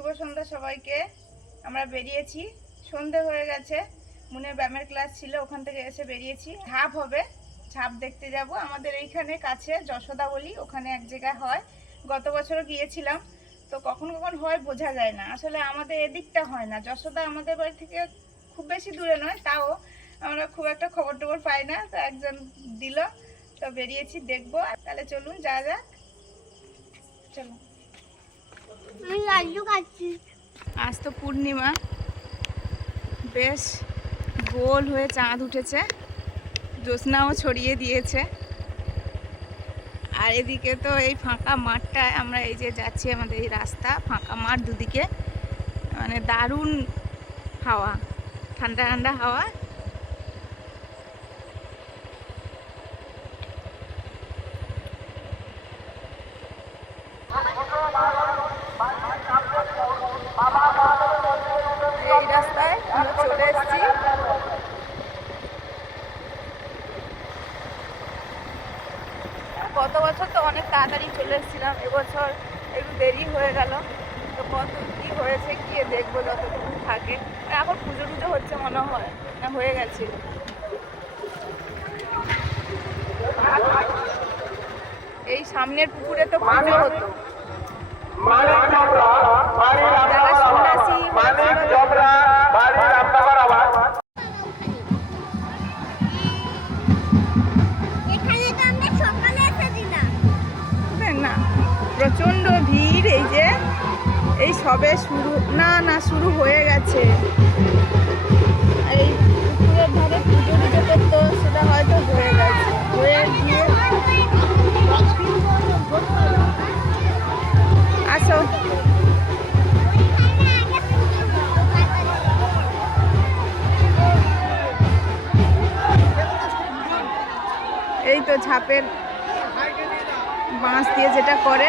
শুভ সন্ধ্যা সবাইকে। আমরা বেরিয়েছি। সন্ধে হয়ে গেছে। মনে ব্যায়ামের ক্লাস ছিল, ওখান থেকে এসে বেরিয়েছি। ঝাপ হবে। ঝাপ দেখতে যাব। আমাদের এইখানে কাছে যশোদা বলি, ওখানে এক জায়গায় হয়। গত বছরও গিয়েছিলাম। তো কখন কখন হয় বোঝা যায় না। আসলে আমাদের এদিকটা হয় না। যশোদা আমাদের বাড়ি থেকে খুব বেশি দূরে নয়, তাও আমরা খুব একটা খবর টবর পাই না। তো একজন দিল। তো বেরিয়েছি, দেখব। তাহলে চলুন যা যাক। চলুন। আজ তো পূর্ণিমা। বেশ গোল হয়ে চাঁদ উঠেছে। জ্যোৎস্নাও ছড়িয়ে দিয়েছে। আর এদিকে তো এই ফাঁকা মাঠটায় আমরা এই যে যাচ্ছি আমাদের এই রাস্তা, ফাঁকা মাঠ দুদিকে। মানে দারুণ হাওয়া, ঠান্ডা ঠান্ডা হাওয়া এই রাস্তায় আমরা চলে এসেছি গত বছর তো অনেক তাড়াতাড়ি চলে এসেছিলাম এবছর একটু দেরি হয়ে গেল। তো কত কি হয়েছে গিয়ে দেখব, যতটুকু থাকে। এখন পুজো টুজো হচ্ছে মনে হয়, না হয়ে গেছে। এই সামনের পুকুরে তো পুজো হতো। না না, শুরু হয়ে গেছে। এই পুজো করতো, সেটা হয়তো হয়ে গেছে। হয়ে এই তো ঝাপের বাঁশ দিয়ে যেটা করে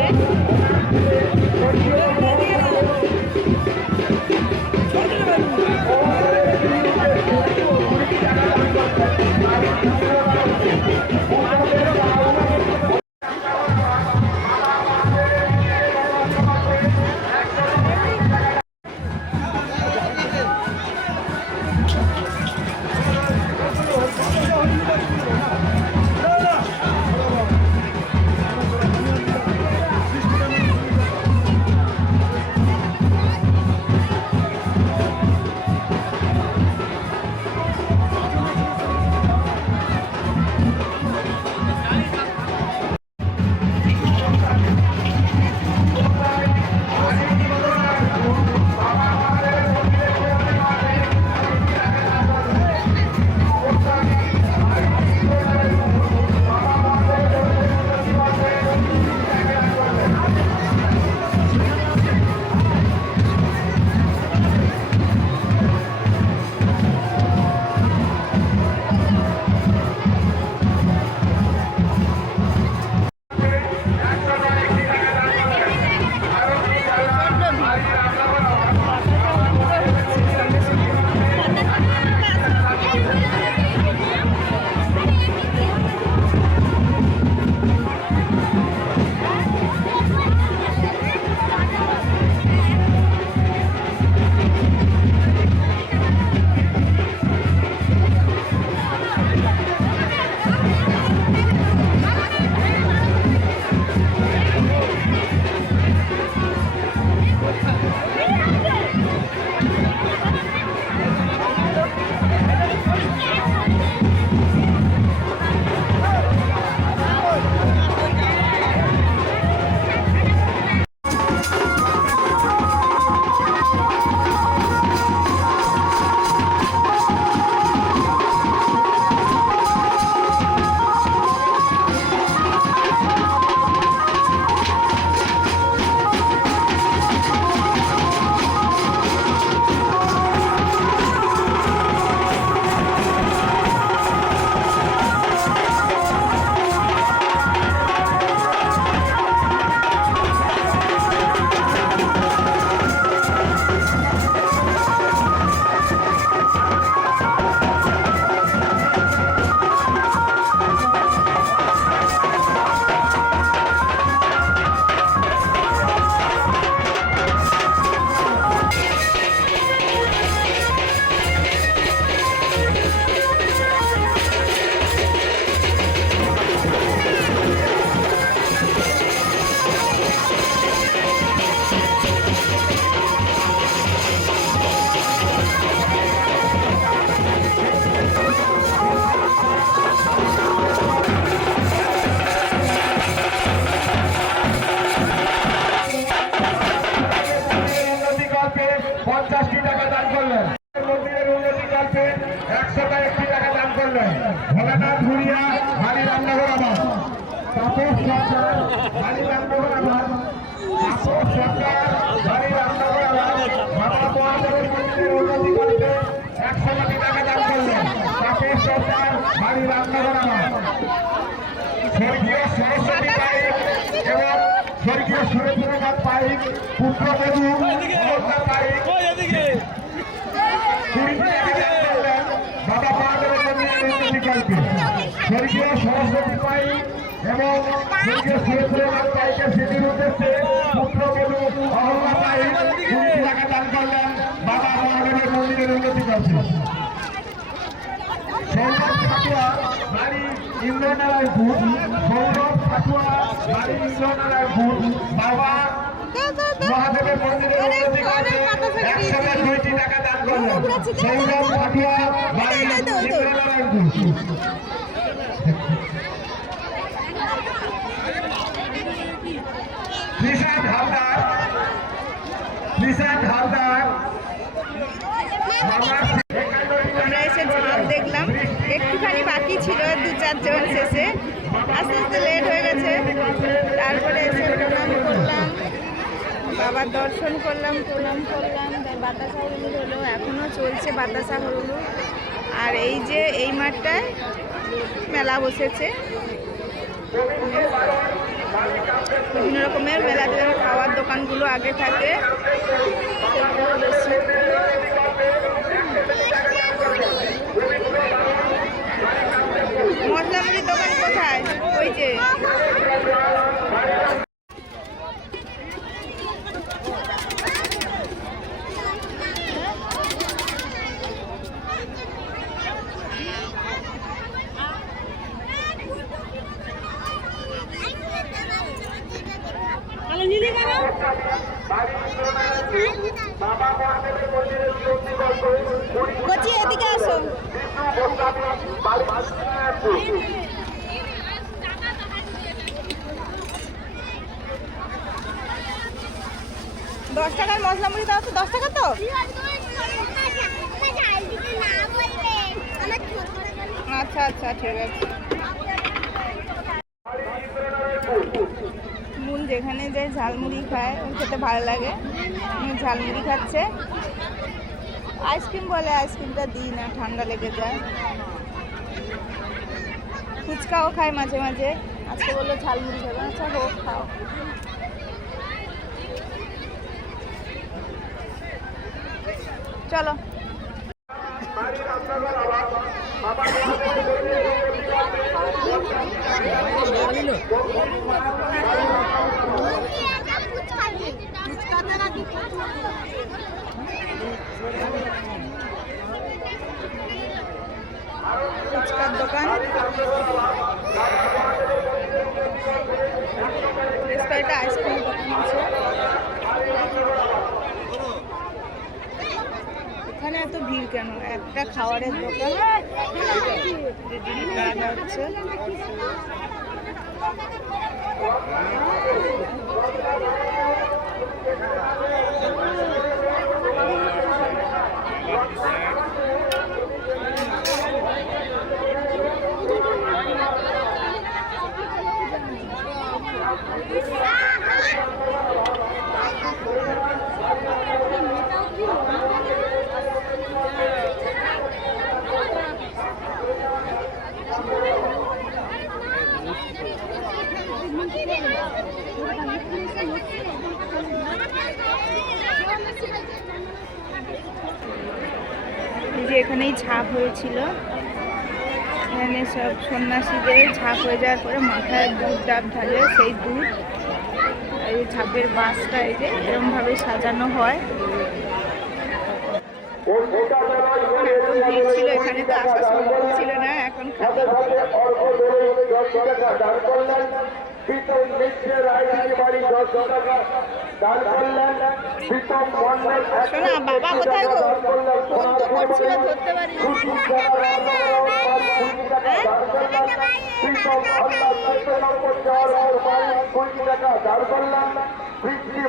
ভুরিয়া বাড়ি রামনগর আবাস তাপস সরকার বাড়ি রামনগর আবাস তাপস সরকার বাড়ি রামনগর আবাস বাবা মহাদেবের মন্দিরের উন্নতি করতে একশো কোটি টাকা দান করলেন। তাপস সরকার বাড়ি রামনগর আবাস স্বর্গীয় সরস্বতী পাইক এবং স্বর্গীয় সুরেন্দ্রনাথ পাইক, পুত্রবধূ পাইক কুড়ি টাকা দান করলেন বাবা মহাদেবের মন্দিরের উন্নতি করতে স্বর্গীয় সরস্বতী পাইক এবং স্বর্গীয় সুরেন্দ্রনাথ পাইকের স্মৃতির উদ্দেশ্যে পুত্রবধূ অহল্লা পাইক টাকা দান করলেন বাবা মহাদেবের মন্দিরের উন্নতি করতে সৌরভ খাটুয়া বাড়ি ইন্দ্রনারায়ণপুর। সৌরভ খাটুয়া বাড়ি ইন্দ্রনারায়ণপুর। বাবা মহাদেবের মন্দিরের উন্নতি করতে একসাথে দুইটি টাকা দান করলেন। সৌরভ খাটুয়া বাড়ি ইন্দ্রনারায়ণপুর নিশাদ হালদার নিশাদ হালদার মামার আমরা এসে ঝাঁপ দেখলাম। একটুখানি বাকি ছিল, দু চারজন শেষে। আস্তে আস্তে লেট হয়ে গেছে। তারপরে এসে প্রণাম করলাম। বাবার দর্শন করলাম, প্রণাম করলাম। বাতাসা হলুদ হলো এখনও চলছে বাতাসা হলুদ। আর এই যে, এই মাঠটায় মেলা বসেছে। বিভিন্ন রকমের মেলাতে খাওয়ার দোকানগুলো আগে থাকে সেগুলো বেশি মশলা দোকান কোথায়? ওই যে বাবা মহাদেবের মন্দিরের উন্নতি করতে কচি এদিকে আসো বাড়ি দশ দাও তো, দশ টাকা তো। আচ্ছা আচ্ছা ঠিক আছে। মুন যেখানে যায় ঝালমুড়ি খায় ওর খেতে ভালো লাগে। ঝালমুড়ি খাচ্ছে। আইসক্রিম বলে, আইসক্রিমটা দিই না, ঠান্ডা লেগে যায়। ফুচকাও খায় মাঝে মাঝে। আজকে বলল ঝালমুড়ি খাবে। আচ্ছা হোক, খাও। চলো। ফুচকার দোকান। আইসক্রিম দোকান আছে। এখানে এত ভিড় কেন? একটা খাওয়ারের দোকান। হচ্ছে এই যে এখানেই ছাপ হয়েছিল। এখানে সব সন্ন্যাসীদের ছাপ হয়ে যাওয়ার পরে মাথায় দুধ ডাব ঢালে সেই দুধ এই যে ঝাঁপের বাসটা এই যে এরমভাবে সাজানো হয়। ছিল এখানে তো সম্ভব ছিল না, এখন খালি শোনা বাবা কোথায় গো ফোন তো করছিল ধরতে পারি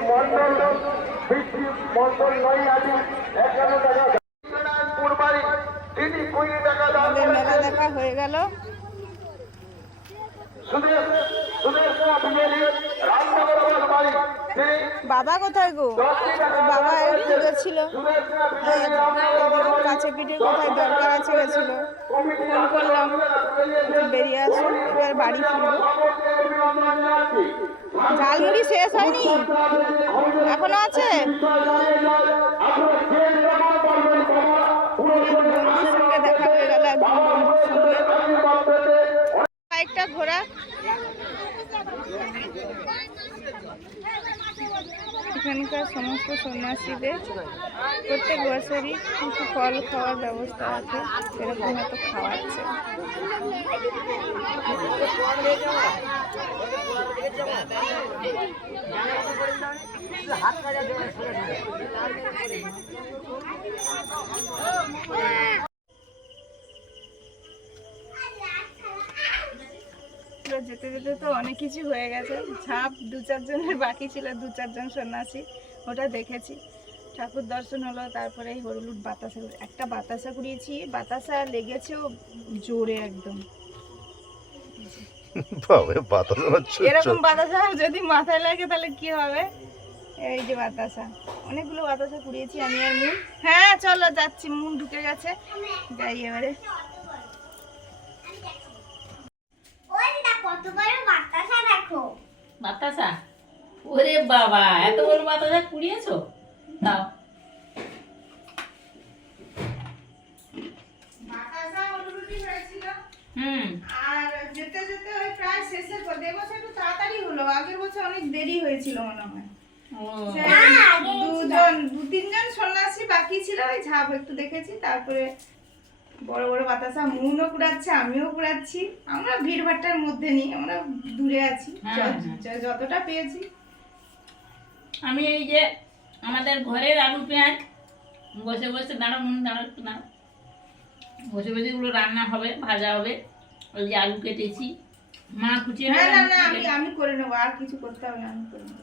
মন্ডল বৃষ্টি মন্ডল নয় একান্ন টাকা তিনি কুড়ি টাকা দান আমাদের মেলা দেখা হয়ে গেল সুদেশ বাবা কোথায় গো? বাবা একটু গেছিল কাছে পিঠে কোথায় দরকার আছে গেছিল। ফোন করলাম বেরিয়ে আসো, এবার বাড়ি ফিরবো। ঝালমুড়ি শেষ হয়নি? এখনও আছে? সমস্ত সন্ন্যাসীদের প্রত্যেক বছরই কিছু ফল খাওয়ার ব্যবস্থা আছে, সেরকম হয়তো খাওয়াচ্ছে। যেতে যেতে তো অনেক কিছু হয়ে গেছে। ঝাঁপ দু চারজনের বাকি ছিল দু চারজন সন্ন্যাসী। ওটা দেখেছি। ঠাকুর দর্শন হলো তারপরে এই হরুলুট বাতাসা একটা বাতাসা কুড়িয়েছি বাতাসা লেগেছেও জোরে একদম। বাবা বাতাস এরকম বাতাসা যদি মাথায় লাগে তাহলে কি হবে? এই যে বাতাসা। অনেকগুলো বাতাসা কুড়িয়েছি আমি আর মুন। হ্যাঁ চলো যাচ্ছি মুন ঢুকে গেছে। যাই এবারে। কত বড় বাতাসা দেখো। বাতাসা? ওরে বাবা এত বড় বাতাসা কুড়িয়েছো? দাও। বাতাসা হরুলুটি হয়েছিল। হুম। আর যেতে যেতে ওই প্রায় শেষের পথে এবছর একটু তাড়াতাড়ি হলো আগের বছর অনেক দেরি হয়েছিল মনে হয়। দুজন দু তিনজন সন্ন্যাসী বাকি ছিল ওই ঝাপ একটু দেখেছি তারপরে বড় বড় বাতাসা মুনও কুড়াচ্ছে আমিও কুড়াচ্ছি। আমরা ভিড় ভাট্টার মধ্যে নেই আমরা দূরে আছি হ্যাঁ, হ্যাঁ। যতটা পেয়েছি। আমি এই যে আমাদের ঘরের আলু পেঁয়াজ বসে বসে দাঁড়ো মন দাঁড়ো একটু দাঁড়ো বসে বসে এগুলো রান্না হবে ভাজা হবে। ওই যে আলু কেটেছি। মা কুচিয়ে কেটে- আমি করে নেব আর কিছু করতে হবে না আমি করে নেব।